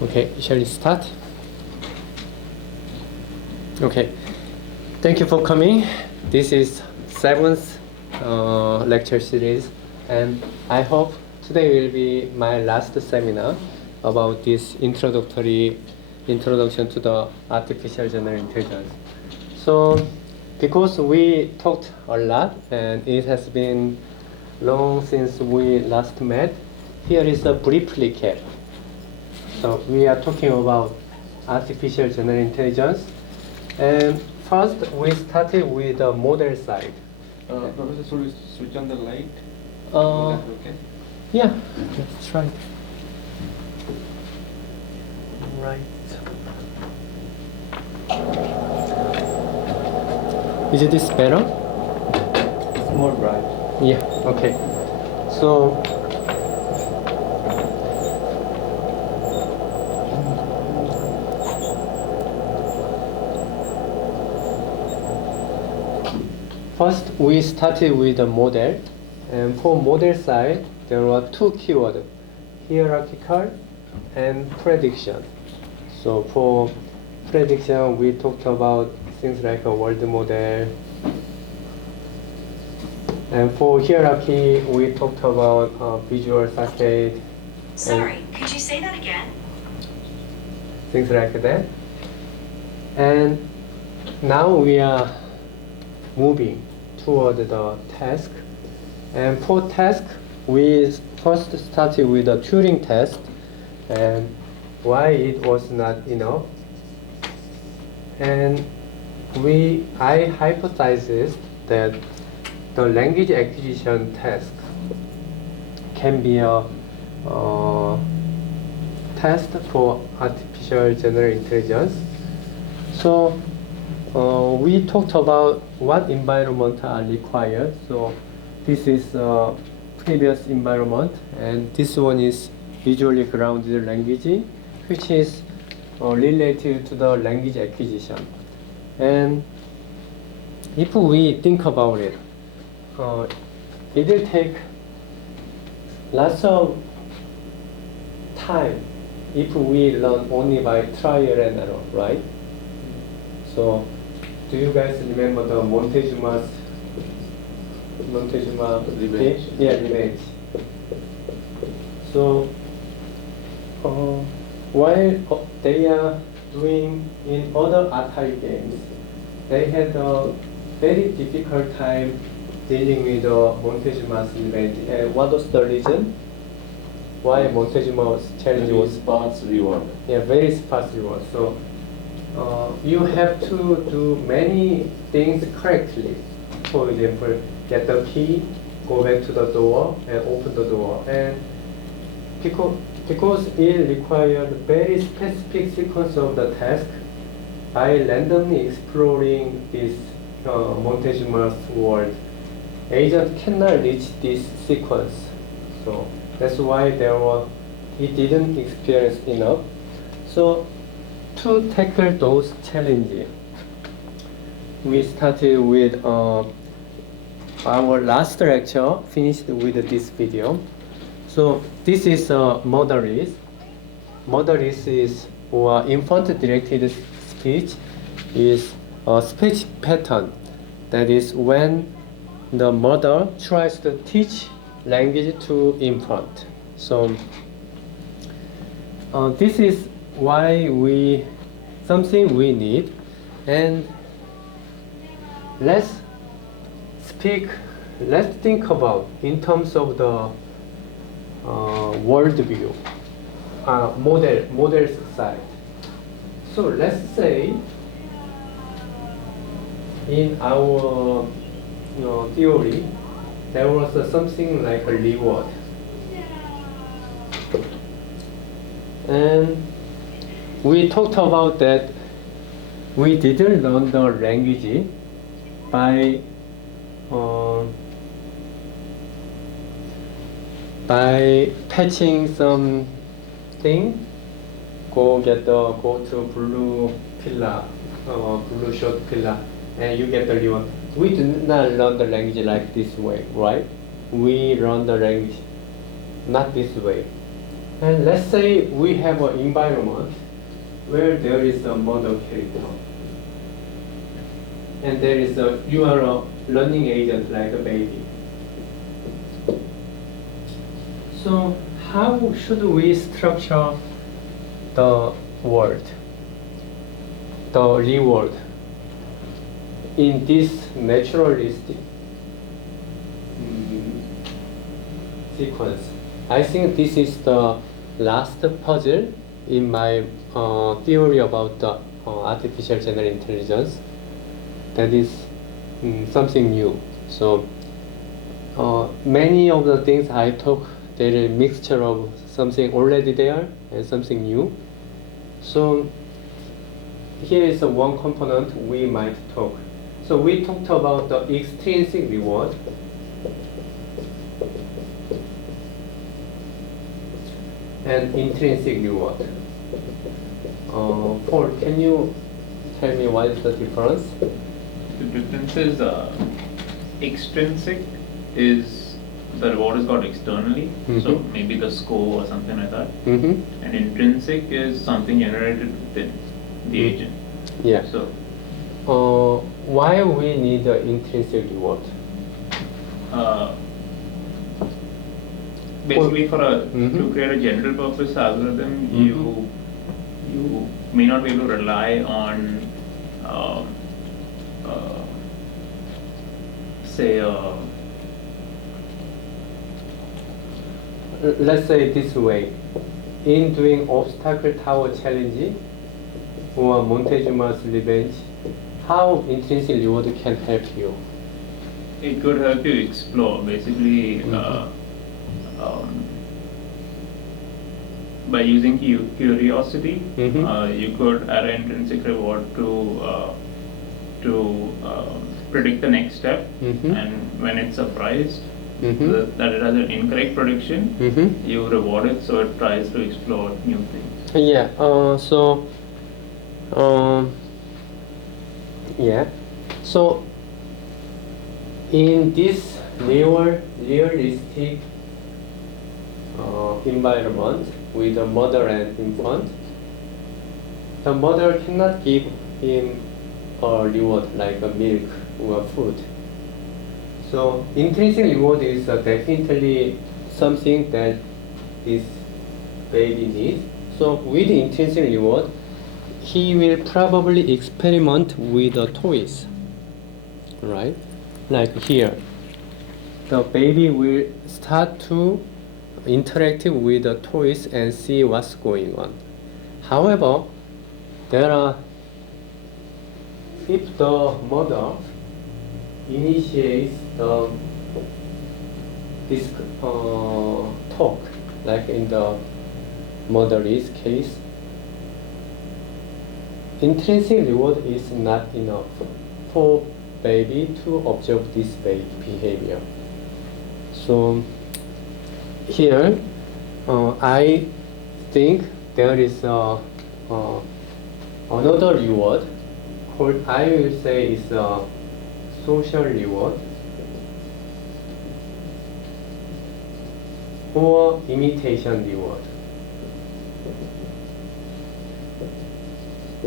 Okay, shall we start? Okay, thank you for coming. This is 7th lecture series, and I hope today will be my last seminar about this introduction to the artificial general intelligence. So, because we talked a lot and it has been long since we last met, here is a brief recap. So we are talking about artificial general intelligence. And first, we started with the model side. Professor, should we switch on the light? Okay. Yeah, let's try. Right. Is this better? It's more bright. Yeah, okay. So, first, we started with the model, and for model side, there were two keywords, hierarchical and prediction. So for prediction, we talked about things like a world model, and for hierarchy, we talked about visual circuit. Sorry, could you say that again? Things like that. And now we are moving toward the task. And for task, we first started with the Turing test and why it was not enough. And I hypothesized that the language acquisition task can be a test for artificial general intelligence. So we talked about what environment are required. So this is a previous environment, and this one is visually grounded language, which is related to the language acquisition. And if we think about it, it will take lots of time if we learn only by trial and error, right? So, do you guys remember the Montezuma Revenge? Yeah, revenge. So, while they are doing in other Atari games, they had a very difficult time dealing with Montezuma's revenge. And what was the reason? Why Montezuma's challenge was sparse reward. Yeah, very sparse reward. So you have to do many things correctly. For example, get the key, go back to the door, and open the door. And because it required very specific sequence of the task, by randomly exploring this Montezuma's world, agent cannot reach this sequence. So that's why he didn't experience enough. So to tackle those challenges, we started with our last lecture, finished with this video. So this is model is or infant-directed speech is a speech pattern. That is when the mother tries to teach language to infant. So this is why something we need, and let's think about in terms of the world view, model side. So let's say in our theory, there was something like a reward. And we talked about that we didn't learn the language by patching something, go to blue pillar, blue short pillar, and you get the reward. We did not learn the language like this way, right? We learn the language not this way. And let's say we have an environment where there is a mother character. And you are a learning agent like a baby. So how should we structure the word, the reward in this naturalistic sequence? I think this is the last puzzle in my theory about the artificial general intelligence. That is something new. So many of the things I talk, there is a mixture of something already there and something new. So here is one component we might talk. So we talked about the extrinsic reward. And intrinsic reward. Paul, can you tell me what is the difference? The difference is extrinsic is the reward is got externally, so maybe the score or something like that. And intrinsic is something generated within the agent. Yeah. So, why we need the intrinsic reward? Basically, to create a general purpose algorithm, you may not be able to rely on say let's say this way. In doing obstacle tower challenge or Montezuma's revenge, how intrinsic reward can help you? it could help you explore. Basically, by using curiosity, you could add an intrinsic reward to predict the next step, and when it's surprised that it has an incorrect prediction, you reward it so it tries to explore new things. Yeah. So in this realistic environment with a mother and infant, the mother cannot give him a reward like a milk or food. So intrinsic reward is definitely something that this baby needs. So with intrinsic reward, he will probably experiment with the toys, right? Like here, the baby will start to interact with the toys and see what's going on. However, if the mother initiates this talk, like in the mother's case, intrinsic reward is not enough for baby to observe this behavior. So here, I think there is another reward called, I will say, is a social reward or imitation reward.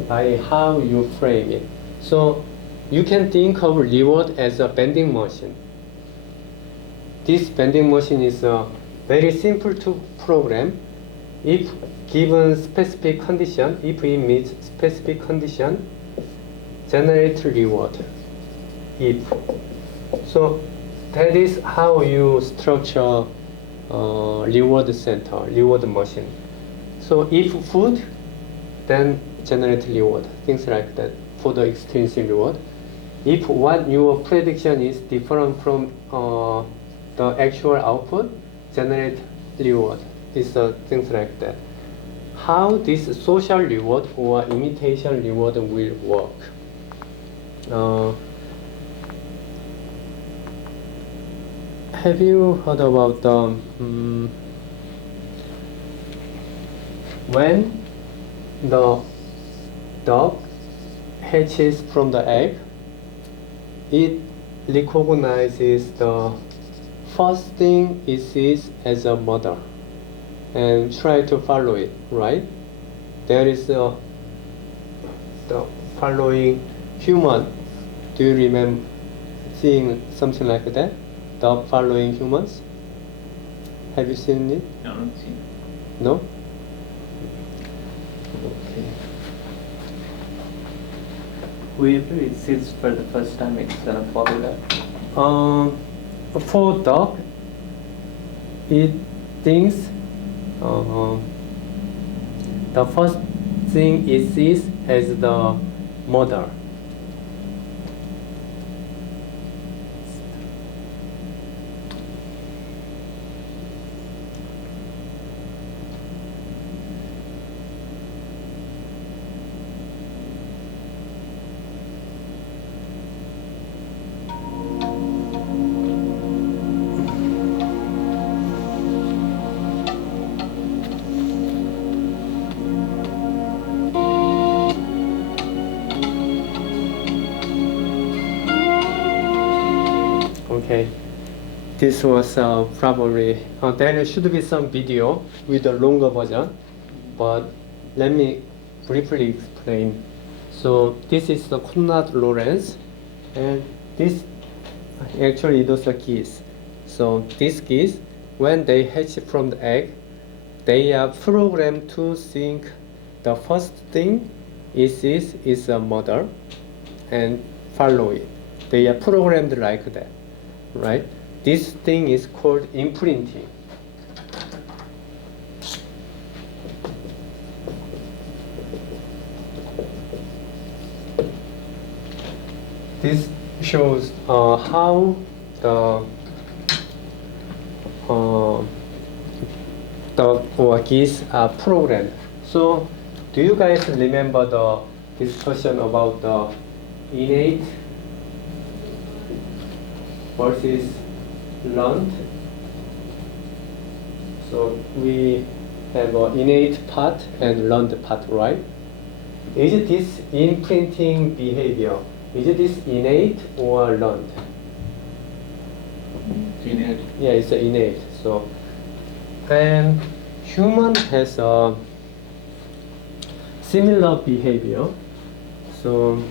By how you frame it. So you can think of reward as a vending machine. This vending machine is very simple to program. If given specific condition, if it meets specific condition, generate reward. If so, that is how you structure reward center, reward machine. So if food, then generate reward, things like that for the extrinsic reward. If what your prediction is different from the actual output, generate reward. These things like that. How this social reward or imitation reward will work? Have you heard about when the dog hatches from the egg, it recognizes the first thing it sees as a mother. and try to follow it, right? There is the following human. Do you remember seeing something like that? The following humans? Have you seen it? I don't see. No? Okay. Wherever it sits for the first time, it's gonna follow that. For dog, it thinks the first thing it sees as the mother. Okay, this was probably, there should be some video with a longer version, but let me briefly explain. So this is the Conrad Lorenz, and this actually those are geese. So these geese, when they hatch from the egg, they are programmed to think the first thing is a mother and follow it. They are programmed like that, right? This thing is called imprinting. This shows how the geese are programmed. So, do you guys remember the discussion about the innate versus learned? So we have an innate part and learned part, right? Is this imprinting behavior? Is this innate or learned? Innate. Yeah, it's innate. So, and human has a similar behavior. So,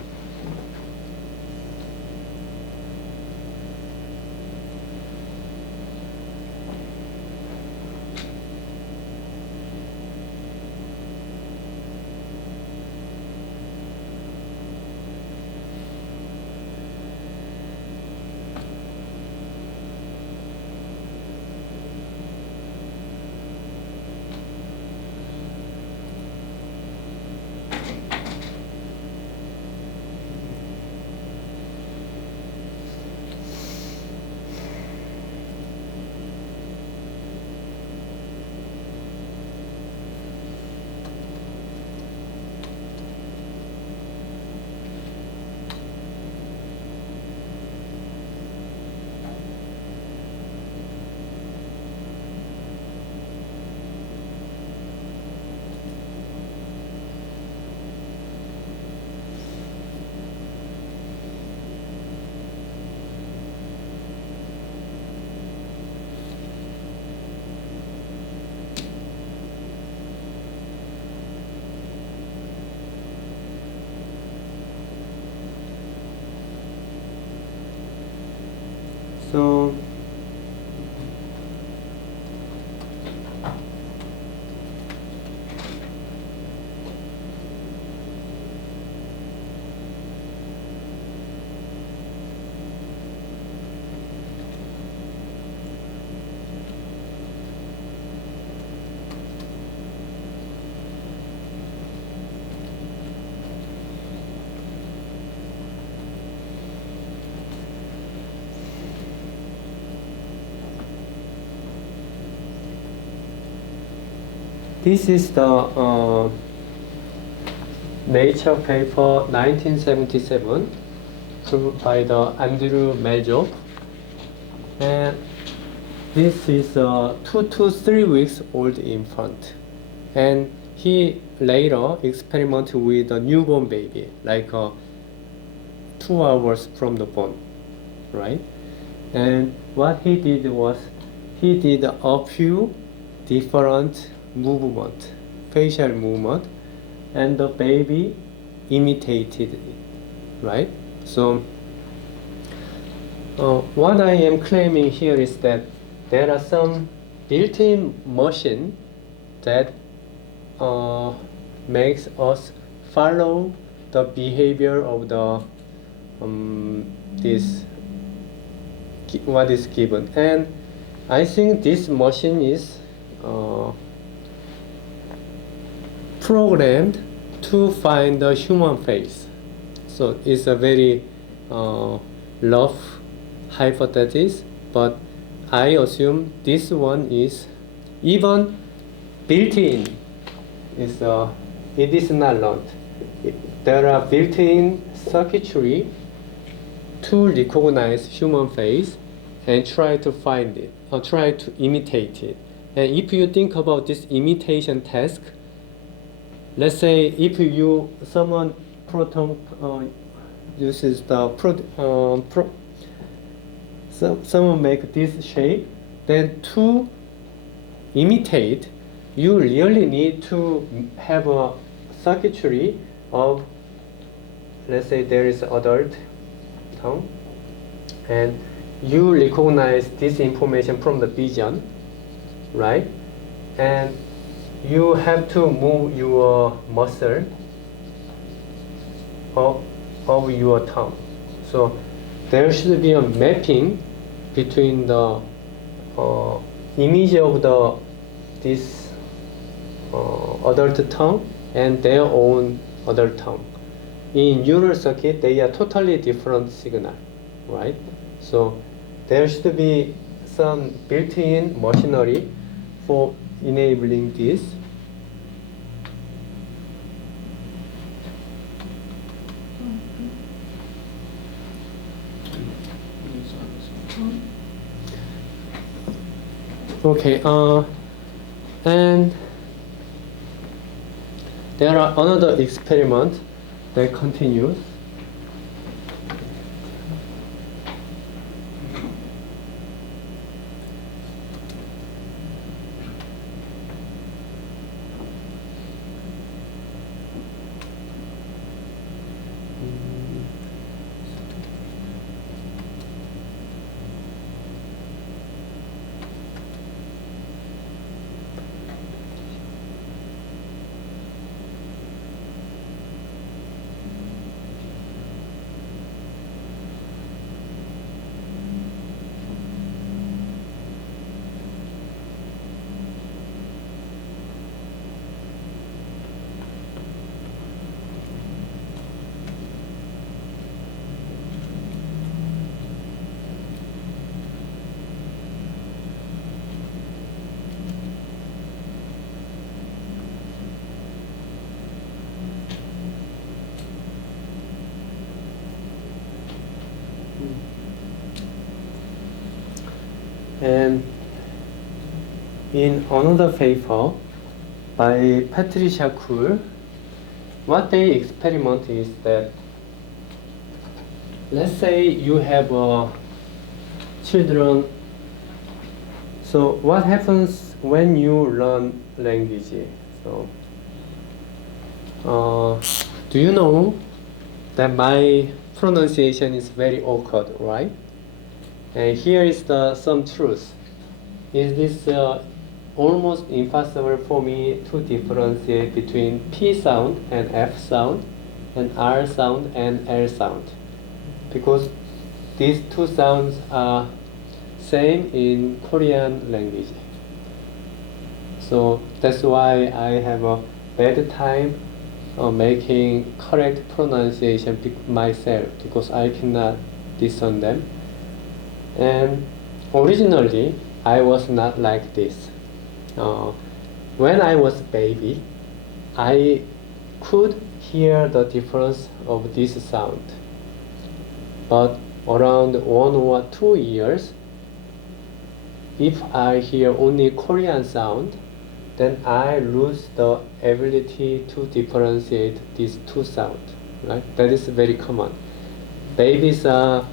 so this is the Nature paper 1977 by the Andrew Major, and this is a 2 to 3 weeks old infant, and he later experimented with a newborn baby, like 2 hours from the born, right? And what he did was he did a few different movement, facial movement, and the baby imitated it, right? So what I am claiming here is that there are some built-in machine that makes us follow the behavior of the this what is given, and I think this machine is programmed to find the human face. So it's a very rough hypothesis, but I assume this one is even built-in. It is not learned. There are built-in circuitry to recognize human face and try to find it, or try to imitate it. And if you think about this imitation task, let's say if someone uses the someone make this shape, then to imitate, you really need to have a circuitry of, let's say there is adult tongue, and you recognize this information from the vision, right? And you have to move your muscle of your tongue. So there should be a mapping between the image of this adult tongue and their own adult tongue. In neural circuit, they are totally different signal, right? So there should be some built-in machinery for enabling this. Okay, and there are another experiment that continues. And in another paper by Patricia Kuhl, what they experiment is that, let's say you have children. So what happens when you learn language? So do you know that my pronunciation is very awkward, right? And here is some truth. Is this almost impossible for me to differentiate between P sound and F sound, and R sound and L sound, because these two sounds are same in Korean language. So that's why I have a bad time making correct pronunciation myself, because I cannot discern them. And originally, I was not like this. When I was baby, I could hear the difference of this sound. But around 1 or 2 years, if I hear only Korean sound, then I lose the ability to differentiate these two sounds. Right? That is very common. Babies are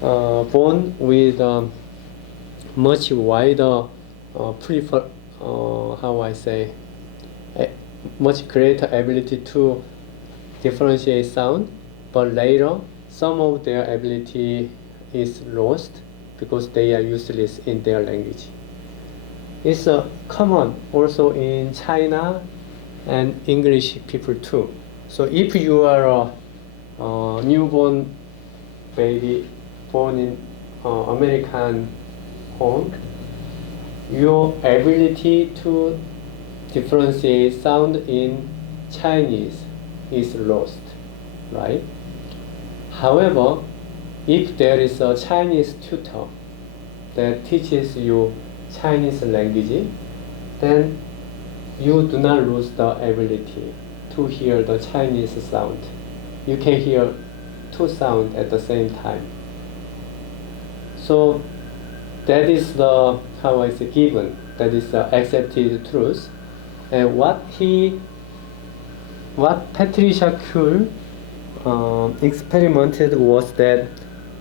born with much wider how I say, a much greater ability to differentiate sound, but later some of their ability is lost because they are useless in their language. It's common also in China and English people too. So if you are a newborn baby born in American home, your ability to differentiate sound in Chinese is lost, right? However, if there is a Chinese tutor that teaches you Chinese language, then you do not lose the ability to hear the Chinese sound. You can hear two sounds at the same time. So that is the, how I say, given, that is the accepted truth. And what Patricia Kuhl experimented was that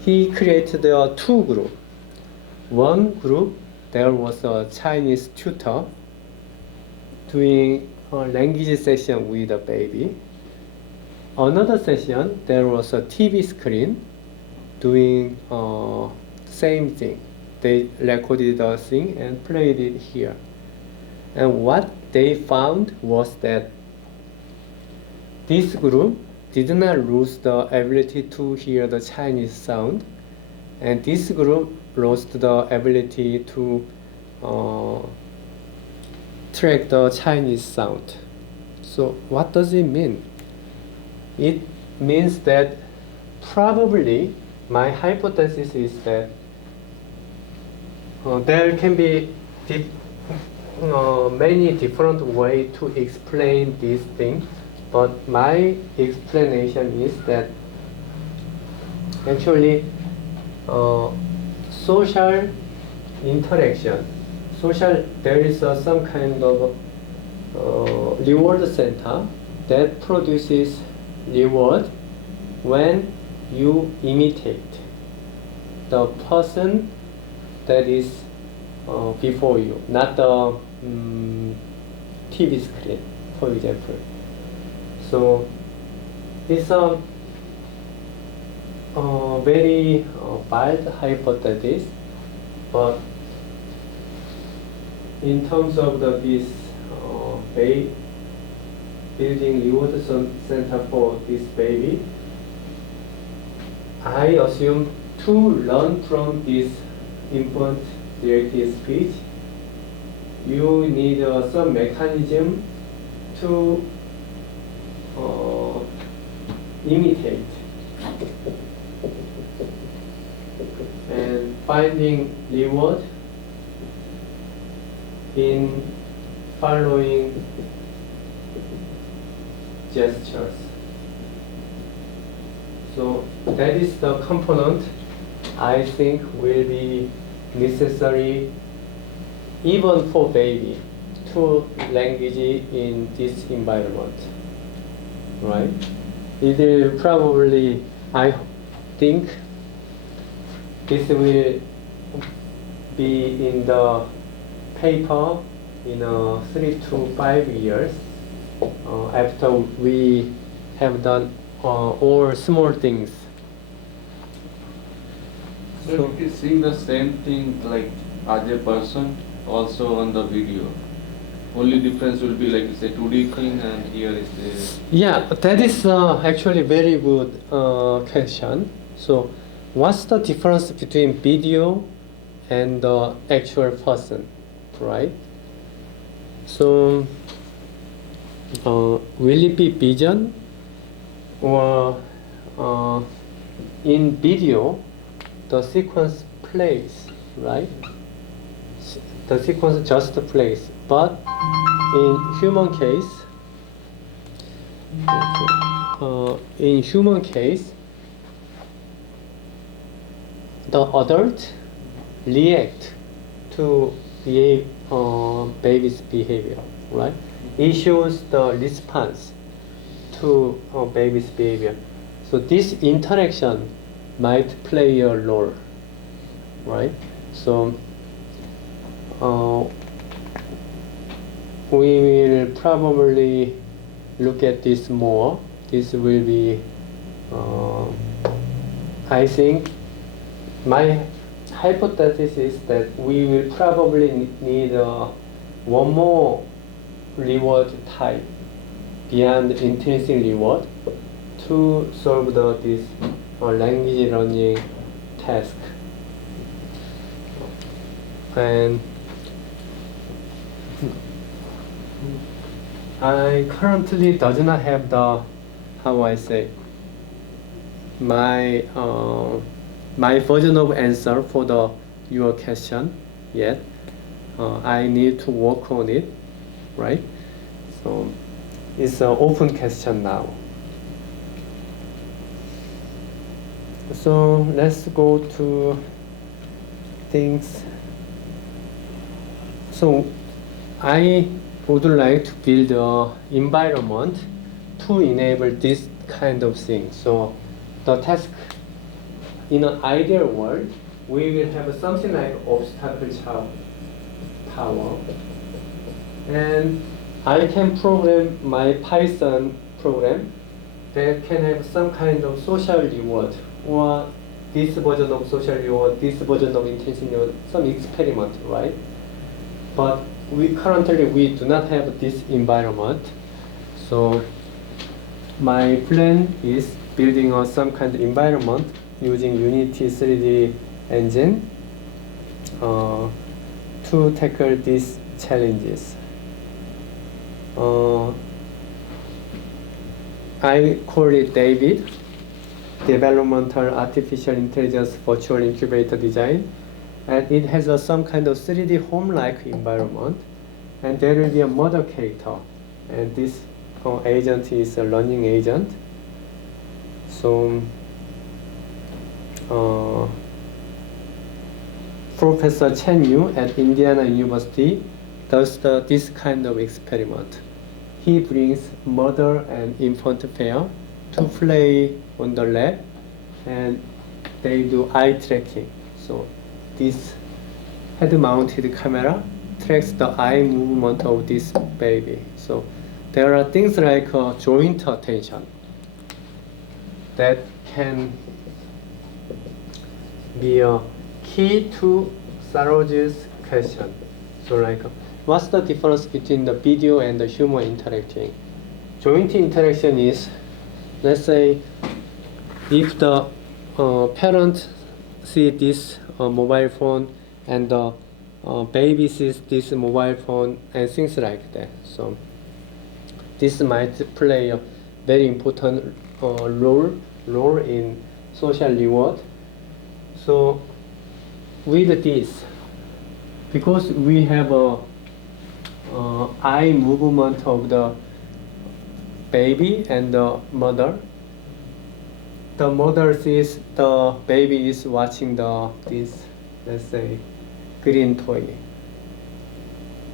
he created two groups. One group, there was a Chinese tutor doing a language session with a baby. Another session, there was a TV screen doing same thing. They recorded the thing and played it here. And what they found was that this group did not lose the ability to hear the Chinese sound, and this group lost the ability to track the Chinese sound. So what does it mean? It means that probably my hypothesis is that there can be many different ways to explain this thing, but my explanation is that actually social interaction, there is some kind of reward center that produces reward when you imitate the person that is before you, not the TV screen, for example. So it's a very wild hypothesis, but in terms of this building reward center for this baby, I assume to learn from this infant directed speech, you need some mechanism to imitate and finding reward in following gestures. So that is the component I think will be necessary even for baby to language in this environment, right? It will probably, I think this will be in the paper in 3 to 5 years after we have done all small things. So it is seeing the same thing like as a person also on the video. Only difference will be like it's a 2D thing and here is the... Yeah, that is actually very good question. So what's the difference between video and the actual person, right? So will it be vision, or in video the sequence plays, right? The sequence just plays, but in human case, the adult react to baby's behavior, right? It shows the response to baby's behavior. So this interaction might play a role, right? So we will probably look at this more. This will be, I think, my hypothesis is that we will probably need one more reward type beyond intrinsic reward to solve this language learning task. And I currently does not have the, how I say, my my version of answer for your question yet. I need to work on it, right? So it's an open question now. So let's go to things. So I would like to build an environment to enable this kind of thing. So the task, in an ideal world, we will have something like obstacle tower. And I can program my Python program that can have some kind of social reward, or this version of social reward, this version of intensive reward, some experiment, right? But we do not have this environment. So my plan is building some kind of environment using Unity 3D engine to tackle these challenges. I call it David, Developmental Artificial Intelligence Virtual Incubator Design. And it has some kind of 3D home-like environment. And there will be a model character. And this agent is a learning agent. So Professor Chen Yu at Indiana University does this kind of experiment. He brings mother and infant pair to play on the lab, and they do eye tracking. So this head-mounted camera tracks the eye movement of this baby. So there are things like joint attention that can be a key to Saroj's question. So like, what's the difference between the video and the human interacting? Joint interaction is, let's say, if the parent see this mobile phone and the baby sees this mobile phone and things like that. So this might play a very important role in social reward. So with this, because we have a eye movement of the baby and the mother sees the baby is watching this, let's say, green toy.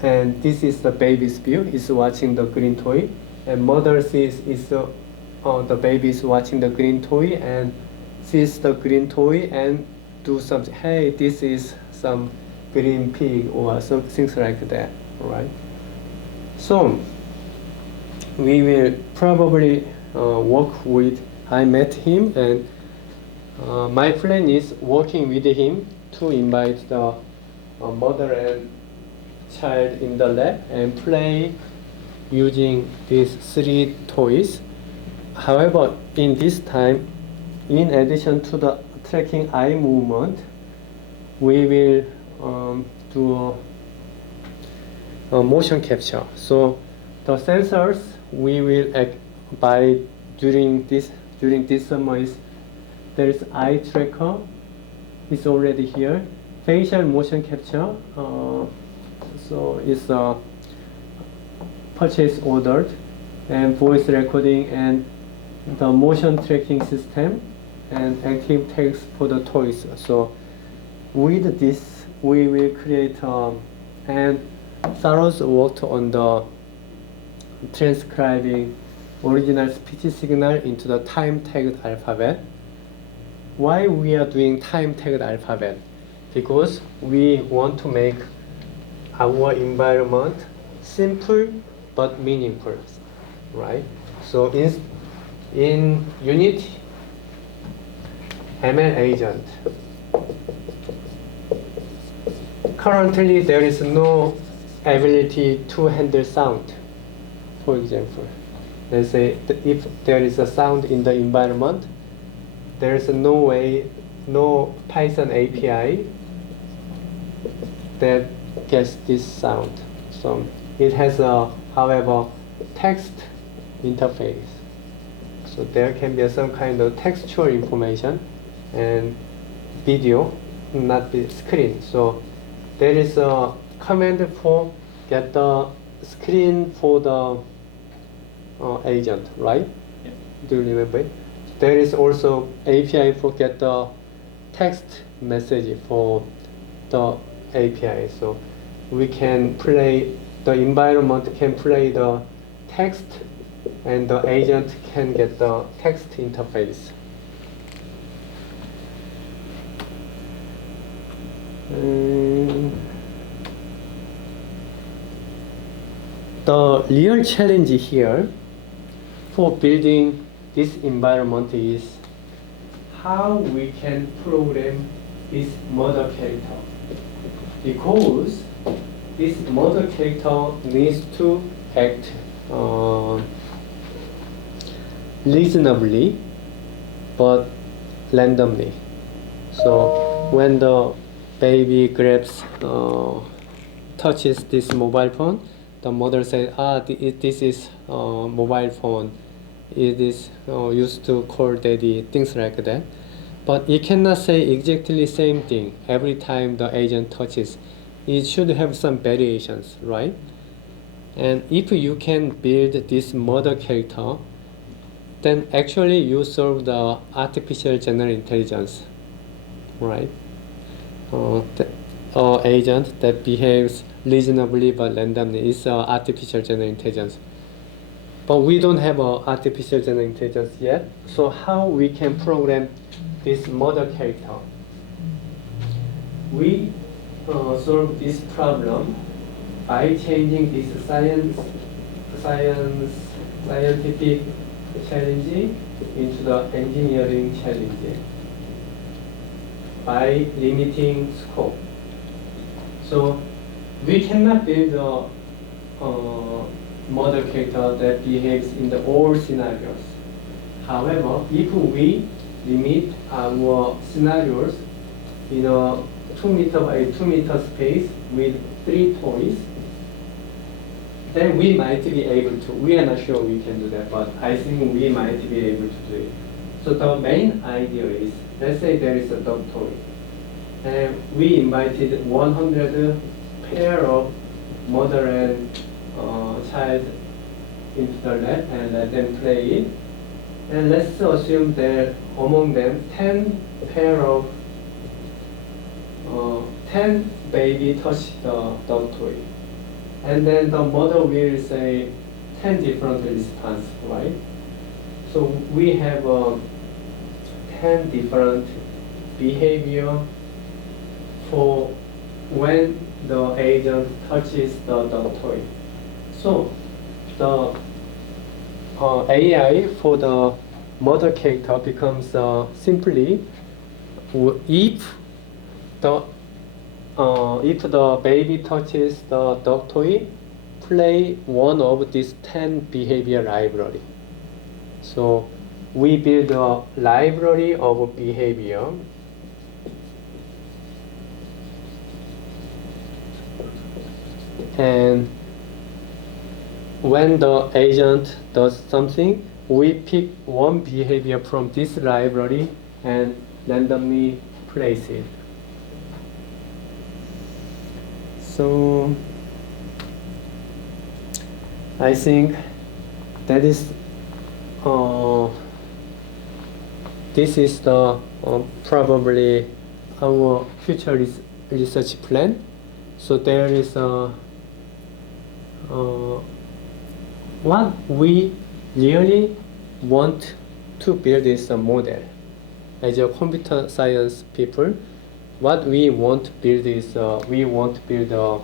And this is the baby's view, is watching the green toy. And mother sees the baby is watching the green toy and sees the green toy and do something. Hey, this is some green pig or some things like that, right? So we will probably work with. I met him, and my plan is working with him to invite the mother and child in the lab and play using these 3 toys. However, in this time, in addition to the tracking eye movement, we will do a motion capture. So the sensors we will act by during this summer is there is eye tracker. It's already here. Facial motion capture. So it's purchase ordered, and voice recording and the motion tracking system and active text for the toys. So with this, we will create and Saros worked on the transcribing original speech signal into the time-tagged alphabet. Why we are doing time-tagged alphabet? Because we want to make our environment simple but meaningful, right? So in Unity ML agent, currently there is no ability to handle sound. For example, let's say if there is a sound in the environment, there is no way, no Python API that gets this sound. So it has a, however, text interface. So there can be some kind of textual information and video, not the screen. So there is a command for get the screen for the agent, right? Yeah. Do you remember it? There is also API for get the text message for the API. So we can play, the environment can play the text and the agent can get the text interface. The real challenge here for building this environment is how we can program this model character, because this model character needs to act reasonably but randomly. So when the baby grabs, touches this mobile phone, the mother says, this is mobile phone. It is used to call daddy, things like that. But it cannot say exactly same thing every time the agent touches. It should have some variations, right? And if you can build this model character, then actually you solve the artificial general intelligence, right? Agent that behaves reasonably but randomly is artificial general intelligence. But we don't have artificial general intelligence yet. So how we can program this model character? We solve this problem by changing this scientific challenge into the engineering challenge by limiting scope. So we cannot build a model character that behaves in the all scenarios. However, if we limit our scenarios in a 2 meter by 2 meter space with 3 toys, then we might be able to. We are not sure we can do that, but I think we might be able to do it. So the main idea is, let's say there is a dog toy, and we invited 100 pair of mother and child into the lab and let them play it. And let's assume that among them 10 baby touch the dog toy. And then the mother will say 10 different response, right? So we have 10 different behavior for when the agent touches the dog toy. So the AI for the model character becomes simply if the baby touches the dog toy, play one of these 10 behavior library. So we build a library of behavior. And when the agent does something, we pick one behavior from this library and randomly place it. So I think that is this is the probably our future research plan. So there is what we really want to build is a model. As a computer science people, what we want to build is we want to build a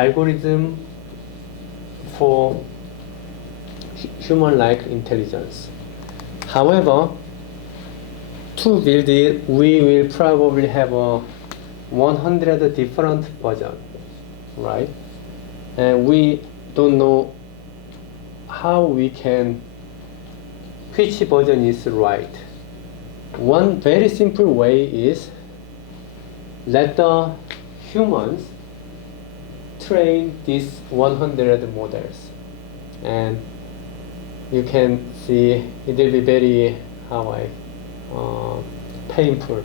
algorithm for human-like intelligence. However, to build it, we will probably have a 100 different versions, right? And we don't know how we can, which version is right. One very simple way is let the humans train these 100 models, and you can see it will be very painful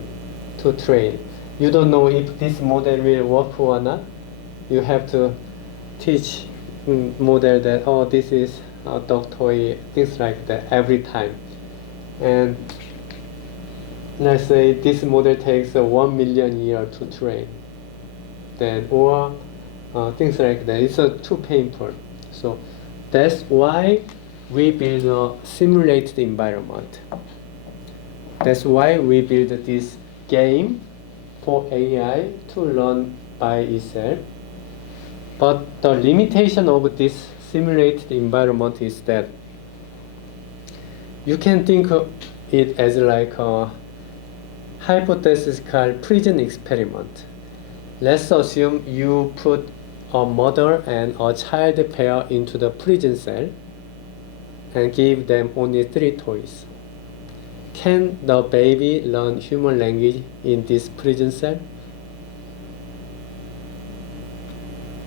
to train. You don't know if this model will work or not. You have to teach model that, oh, this is doctor, things like that every time. And let's say this model takes 1 million years to train, then or things like that. It's too painful. So that's why we build a simulated environment. That's why we build this game for AI to learn by itself. But the limitation of this simulated environment is that you can think of it as like a hypothetical prison experiment. Let's assume you put a mother and a child pair into the prison cell and give them only 3 toys. Can the baby learn human language in this prison cell?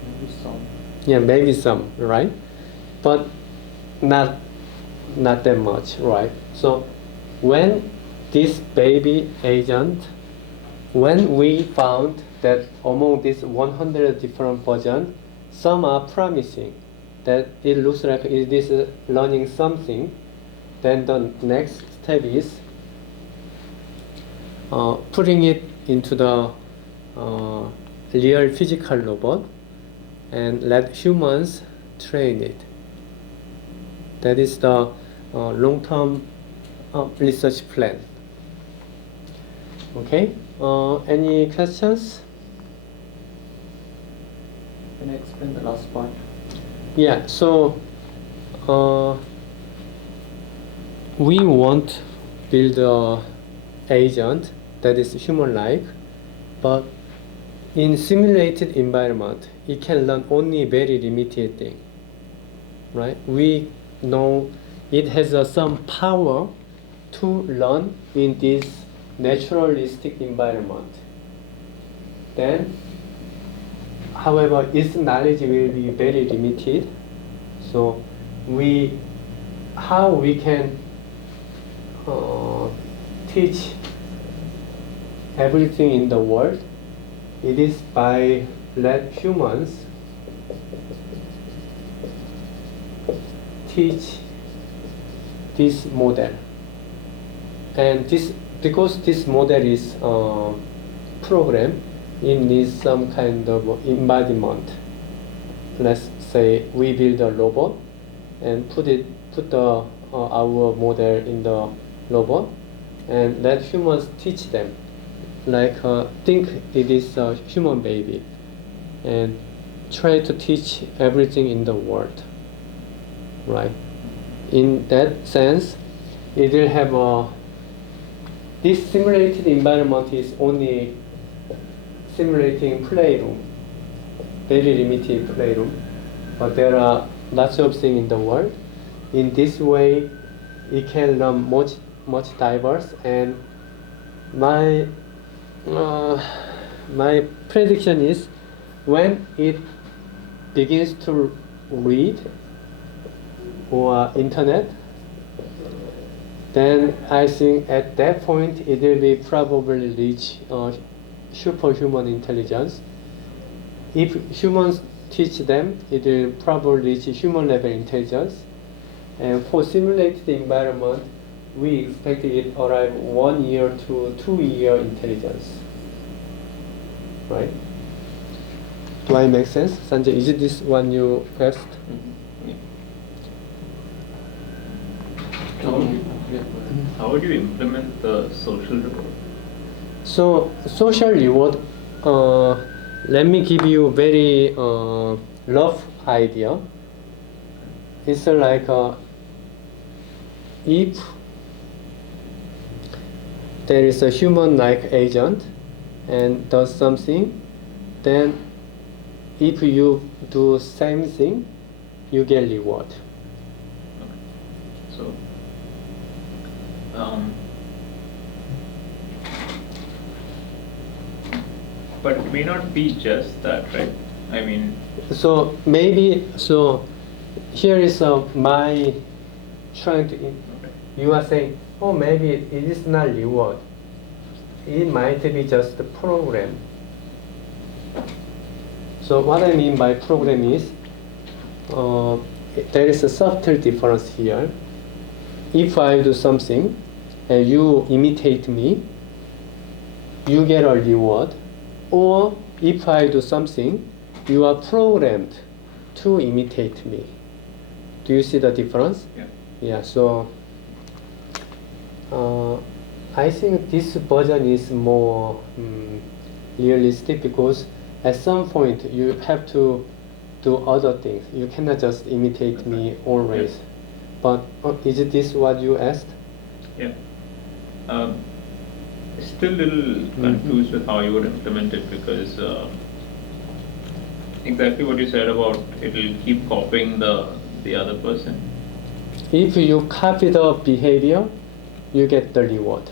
Maybe some. Yeah, maybe some, right? But not that much, right? So when this baby agent, when we found that among these 100 different versions, some are promising, that it looks like it is learning something, then the next step is putting it into the real physical robot and let humans train it. That is the long-term research plan. Okay, any questions? Can I explain the last part? Yeah, so we want build a agent that is human-like, but in simulated environment, it can learn only very limited thing, right? We know it has some power to learn in this naturalistic environment. Then, however, its knowledge will be very limited. So, how we can teach everything in the world? It is by let humans teach this model, and this, because this model is programmed, it needs some kind of embodiment. Let's say we build a robot and put the our model in the robot and let humans teach them, like think it is a human baby and try to teach everything in the world, right? In that sense, it will have this simulated environment is only simulating playroom, very limited playroom, but there are lots of things in the world. In this way, it can learn much diverse, and my prediction is when it begins to read or internet, then I think at that point it will be probably reach superhuman intelligence. If humans teach them, it will probably reach human level intelligence. And for simulated environment, we expect it arrive 1 year to 2 year intelligence. Right? Do I make sense? Sanjay, is it this one you asked? How would you implement the social reward? So social reward, let me give you a very rough idea. it's like if there is a human-like agent and does something, then if you do same thing, you get reward. So, but it may not be just that, right? I mean, So maybe, so here is my trying to, okay. you are saying, oh, maybe it is not reward. It might be just the program. So what I mean by program is, there is a subtle difference here. If I do something and you imitate me, you get a reward. Or if I do something, you are programmed to imitate me. Do you see the difference? Yeah. Yeah, so I think this version is more realistic because at some point you have to do other things. You cannot just imitate me always. Yeah. But is this what you asked? Yeah. Still a little confused with how you would implement it because exactly what you said about it'll keep copying the other person. If you copy the behavior, you get the reward.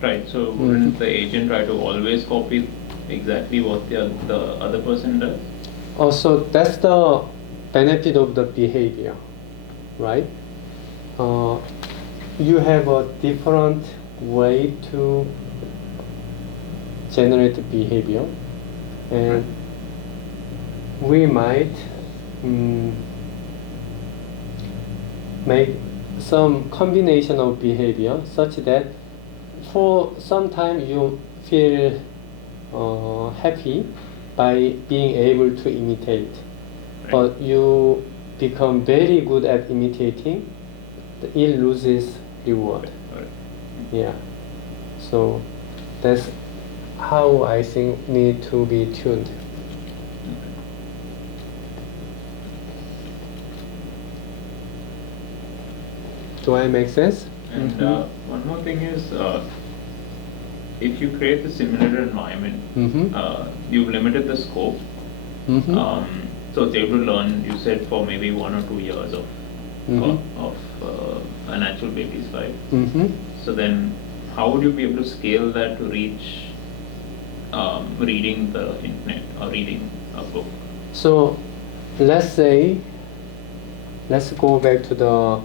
Right. So wouldn't the agent try to always copy exactly what the other person does? Also, that's the benefit of the behavior, right? You have a different way to generate behavior, and we might make some combination of behavior such that for some time you feel happy by being able to imitate, Right. but you become very good at imitating, it loses reward. Right. Yeah. So that's how I think need to be tuned. Do I make sense? And one more thing is, if you create a similar environment, you've limited the scope. So it's able to learn, you said, for maybe 1 or 2 years of a natural baby's life. So then, how would you be able to scale that to reach reading the internet or reading a book? So let's go back to the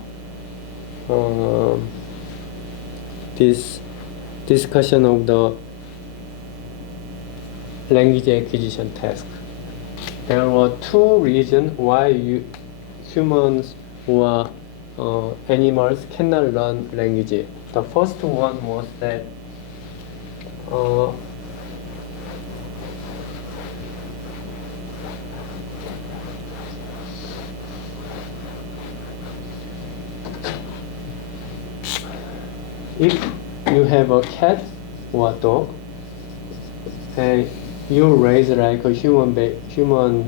this discussion of the language acquisition task. There were 2 reasons why humans or animals cannot learn language. The first one was that if you have a cat or a dog and you raise like a human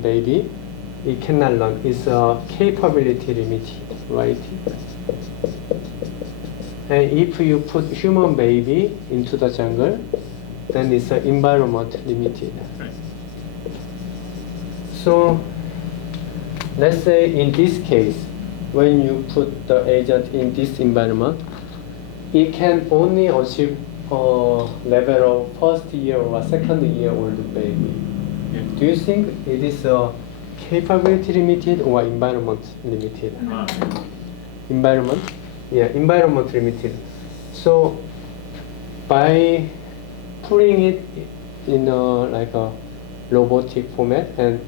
baby, it cannot learn. It's a capability limited, right? And if you put human baby into the jungle, then it's an environment limited. Right. So let's say in this case, when you put the agent in this environment, it can only achieve a level of first year or second year old baby. Yeah. Do you think it is capability limited or environment limited? Environment? Yeah, environment limited. So by putting it in like a robotic format, and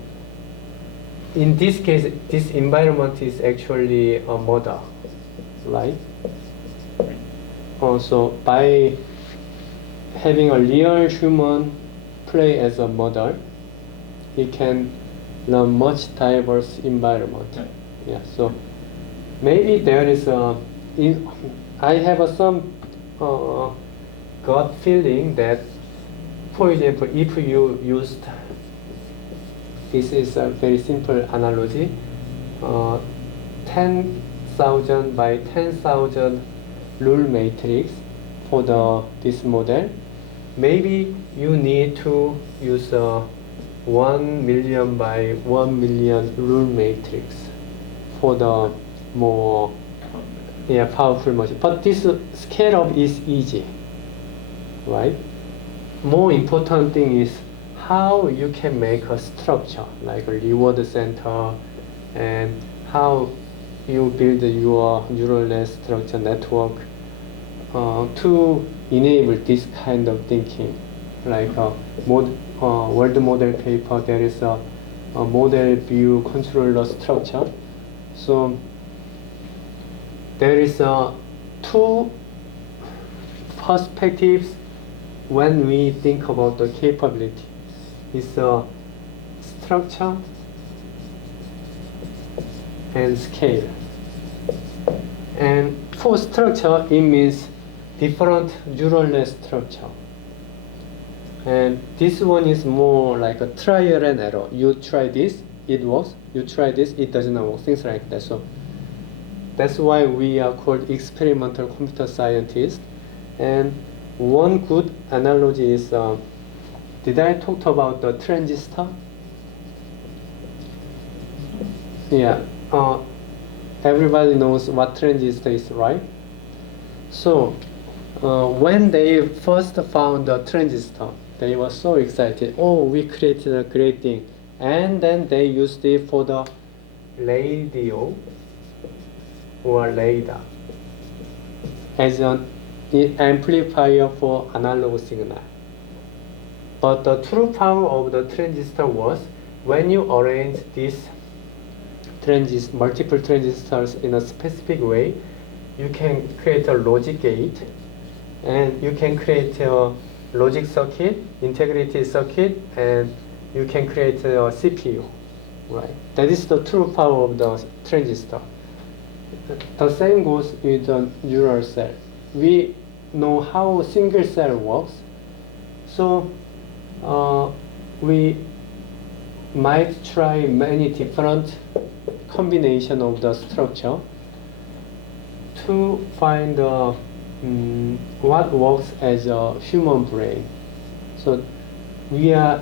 in this case, this environment is actually a model, right? Also, by having a real human play as a model, it can learn much diverse environment. Yeah. So maybe there is I have some gut feeling that, for example, if you used, this is a very simple analogy, 10,000 by 10,000 rule matrix for this model. Maybe you need to use a 1 million by 1 million rule matrix for the more powerful machine. But this scale up is easy, right? More important thing is how you can make a structure like a reward center, and how you build your neural net structure network to enable this kind of thinking. Like world model paper, there is a model view controller structure. So there is two perspectives when we think about the capability. It's a structure and scale. And for structure, it means different neural net structure. And this one is more like a trial and error. You try this, it works. You try this, it doesn't work. Things like that. So that's why we are called experimental computer scientists. And one good analogy is, did I talk about the transistor? Yeah. Everybody knows what transistor is, right? So when they first found the transistor, they were so excited. Oh, we created a great thing. And then they used it for the radio or radar as an amplifier for analog signal. But the true power of the transistor was when you arrange these multiple transistors in a specific way, you can create a logic gate, and you can create a logic circuit, integrated circuit, and you can create a CPU, right? That is the true power of the transistor. The same goes with the neural cell. We know how a single cell works, so we might try many different combination of the structure to find what works as a human brain. So we are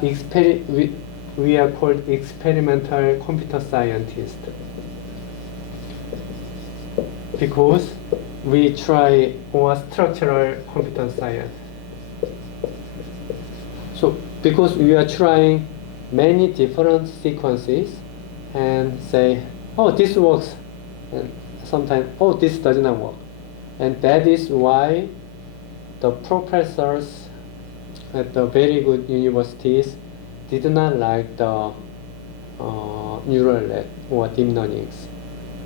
called experimental computer scientists because we try structural computer science. So because we are trying many different sequences and say, oh, this works, and sometimes, oh, this does not work. And that is why the professors at the very good universities did not like the neural net or deep learnings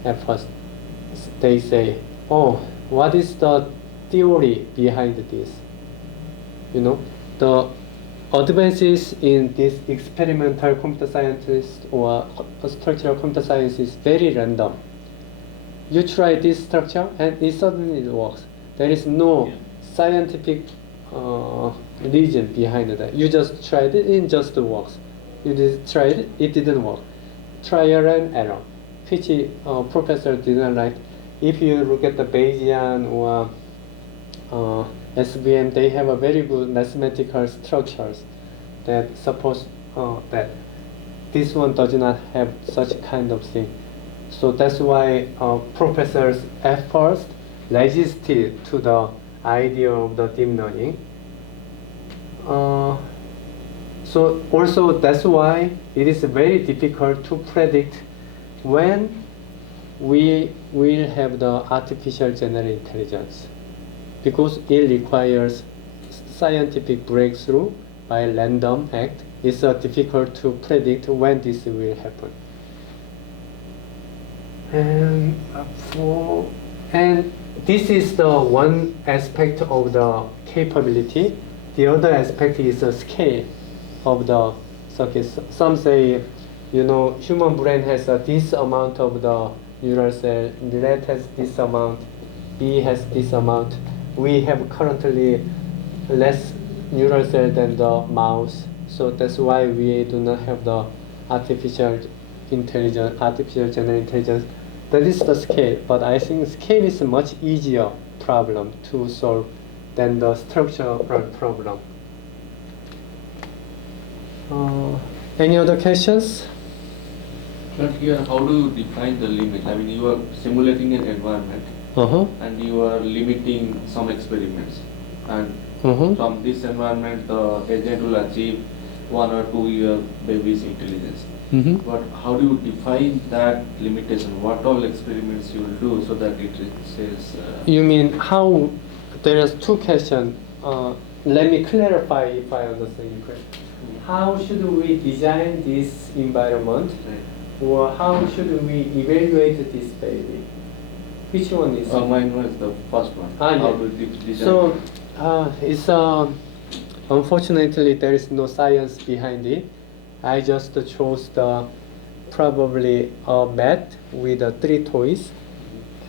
at first. They say, oh, what is the theory behind this? You know, the advances in this experimental computer scientist or structural computer science is very random. You try this structure and it suddenly works. There is no scientific reason behind that. You just tried it, it just works. You just tried it, it didn't work. Trial and error, which professor didn't like. If you look at the Bayesian or SVM, they have a very good mathematical structures that suppose that this one does not have such kind of thing. So that's why professors at first resisted to the idea of the deep learning. So also that's why it is very difficult to predict when we will have the artificial general intelligence, because it requires scientific breakthrough by random act. It's difficult to predict when this will happen. And this is the one aspect of the capability. The other aspect is the scale of the circuits. Some say, you know, human brain has this amount of the neural cell, rat has this amount, bee has this amount. We have currently less neural cell than the mouse, so that's why we do not have the artificial general intelligence that is the scale, but I think scale is a much easier problem to solve than the structural problem. Any other questions? But here, how do you define the limit? I mean, you are simulating an environment and you are limiting some experiments. And from this environment, the agent will achieve 1 or 2 year baby's intelligence. But how do you define that limitation? What all experiments you will do so that it says... You mean how? There is two questions. Let me clarify if I understand you correctly. How should we design this environment? Or how should we evaluate this baby? Which one is? Mine was the first one. Yeah. How to design? So it's unfortunately there is no science behind it. I just chose the probably a mat with 3 toys,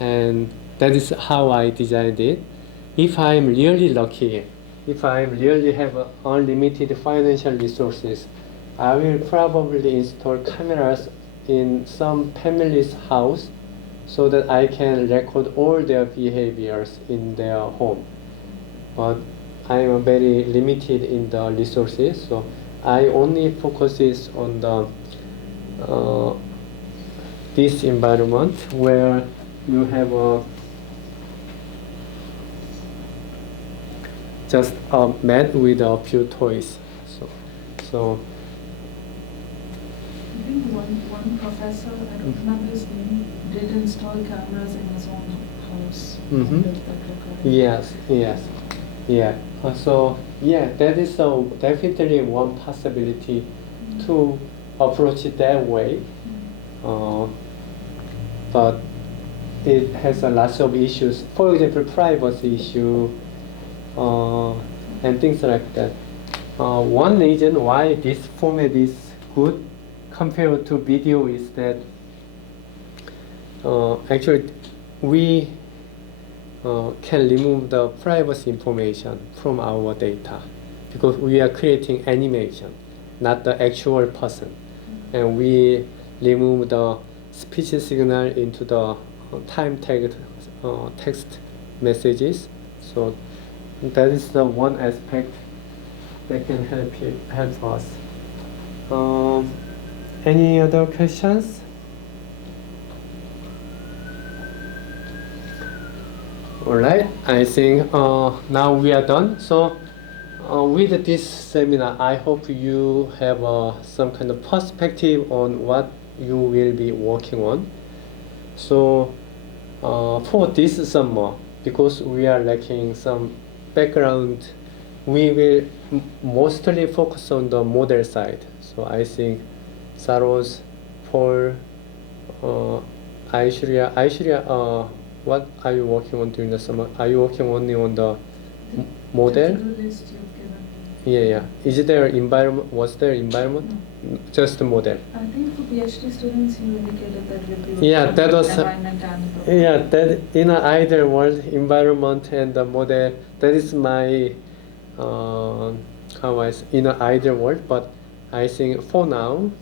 and that is how I designed it. If I'm really lucky, if I really have unlimited financial resources, I will probably install cameras in some family's house so that I can record all their behaviors in their home. But I am very limited in the resources, so I only focuses on the this environment where you have just a mat with a few toys. So I think one professor, I don't remember his name, did install cameras in his own house. Did that look right? Yes. So that is definitely one possibility to approach it that way. But it has a lot of issues. For example, privacy issue and things like that. One reason why this format is good compared to video is that actually we can remove the privacy information from our data because we are creating animation, not the actual person. And we remove the speech signal into the time tagged text messages. So that is the one aspect that can help us. Any other questions? Alright, I think now we are done. So with this seminar, I hope you have some kind of perspective on what you will be working on. So for this summer, because we are lacking some background, we will mostly focus on the model side. So I think Saros, Paul, Aishwarya, what are you working on during the summer? Are you working only on the model? The to-do list you've given. Yeah. Is there environment? Was there environment? No. Just the model. I think for PhD students you indicated that we'll be working Yeah, on that was environment and the yeah. That in an ideal world, environment and the model. That is my in an ideal world. But I think for now,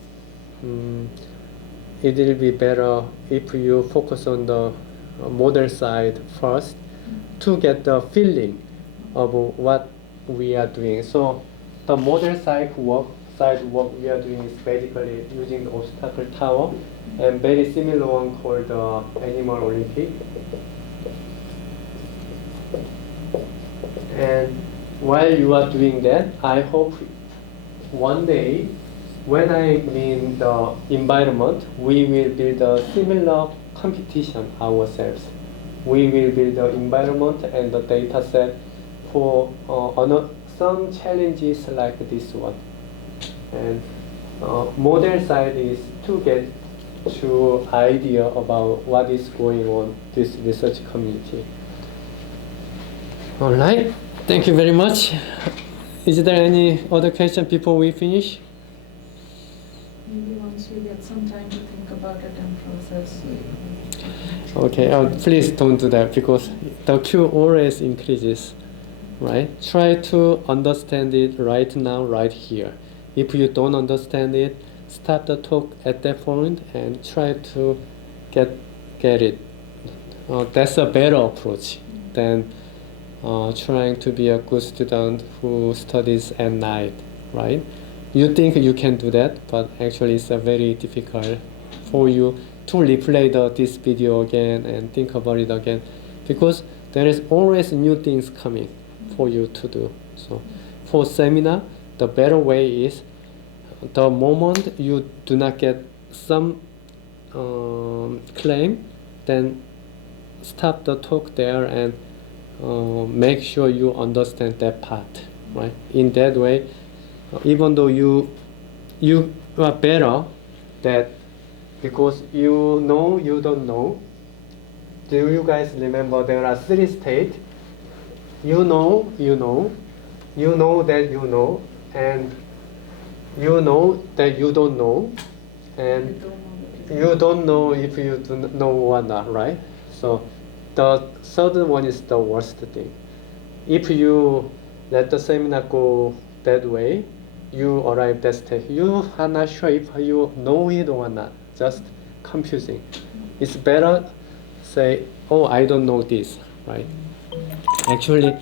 it will be better if you focus on the model side first to get the feeling of what we are doing. So the model side work we are doing is basically using the obstacle tower and very similar one called the Animal Olympic. And while you are doing that, I hope one day when I'm in the environment, we will build a similar competition ourselves. We will build the environment and the data set for some challenges like this one. And model side is to get to idea about what is going on this research community. All right, thank you very much. Is there any other question before we finish? maybe once you get some time to think about it and process. Okay, please don't do that because the Q always increases, right? Try to understand it right now, right here. If you don't understand it, stop the talk at that point and try to get get it. That's a better approach than trying to be a good student who studies at night, right? You think you can do that, but actually it's very difficult for you to replay this video again and think about it again, because there is always new things coming for you to do. So for seminar, the better way is the moment you do not get some claim, then stop the talk there and make sure you understand that part, right? In that way, even though you are better, that because you know you don't know. Do you guys remember there are 3 states? You know that you know, and you know that you don't know, and you don't know if you do know or not, right? So the third one is the worst thing. If you let the seminar go that way, you arrive that stage. You are not sure if you know it or not. Just confusing. It's better say, oh, I don't know this, right? Actually,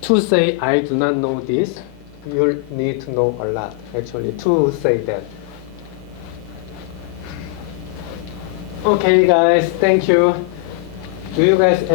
to say I do not know this, you need to know a lot, actually, to say that. Okay, guys, thank you. Do you guys have